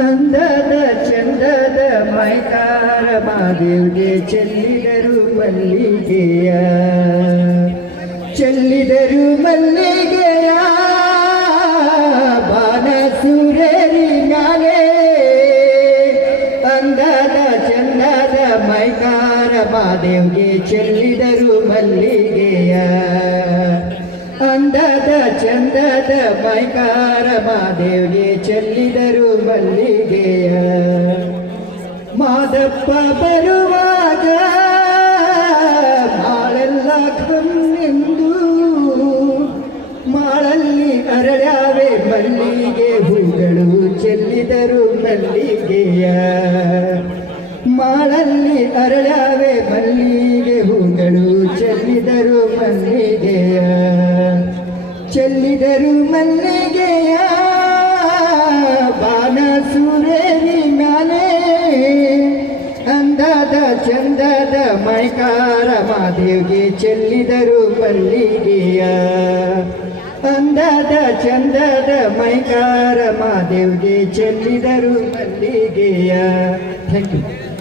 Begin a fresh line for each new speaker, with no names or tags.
ಅಂದದ ಚಂದದ ಮೈಕಾರ ಮಾದೇವ್ಗೆ ಚೆಲ್ಲಿದರು ಮಲ್ಲಿಗೆಯ ಚೆಲ್ಲಿದರು ಮಲ್ಲಿಗೆಯ ಬಾನ ಸೂರ್ಯರಿ ಮ್ಯಾಲೆ ಅಂದದ ಚಂದದ ಮೈಕಾರ ಮಾದೇವ್ಗೆ ಚೆಲ್ಲಿದರು ಮಲ್ಲಿಗೆಯ ಅಂದದ ಚಂದದ ಮೈಕಾರ ಮಾದೇವ್ಗೆ ಚೆಲ್ಲಿದರು ಮಲ್ಲಿಗೆಯ ಮಾದಪ್ಪ ಬರುವಾಗ ಮಾಳೆಲ್ಲ ಕಣ್ಣೆಂದು ಮಾಳಲ್ಲಿ ಅರಳ್ಯಾವೆ ಮಲ್ಲಿಗೆ ಹೂಗಳು ಚೆಲ್ಲಿದರು ಮಲ್ಲಿಗೆಯ. ಮಾಳಲ್ಲಿ ಅರಳ್ಯಾವೆ ಮಲ್ಲಿಗೆ ಹೂಗಳು ಚೆಲ್ಲಿದರು ಮಲ್ಲಿಗೆಯ. ಚೆಲ್ಲಿದರು ಚಂದದ ಮೈಕಾರ ಮಾದೇವ್ಗೆ ಚೆಲ್ಲಿದರು ಪಲ್ಲಿಗೆಯ ಅಂದದ ಚಂದದ ಮೈಕಾರ ಮಾದೇವ್ಗೆ ಚೆಲ್ಲಿದರು ಮಲ್ಲಿಗೆಯ. Thank you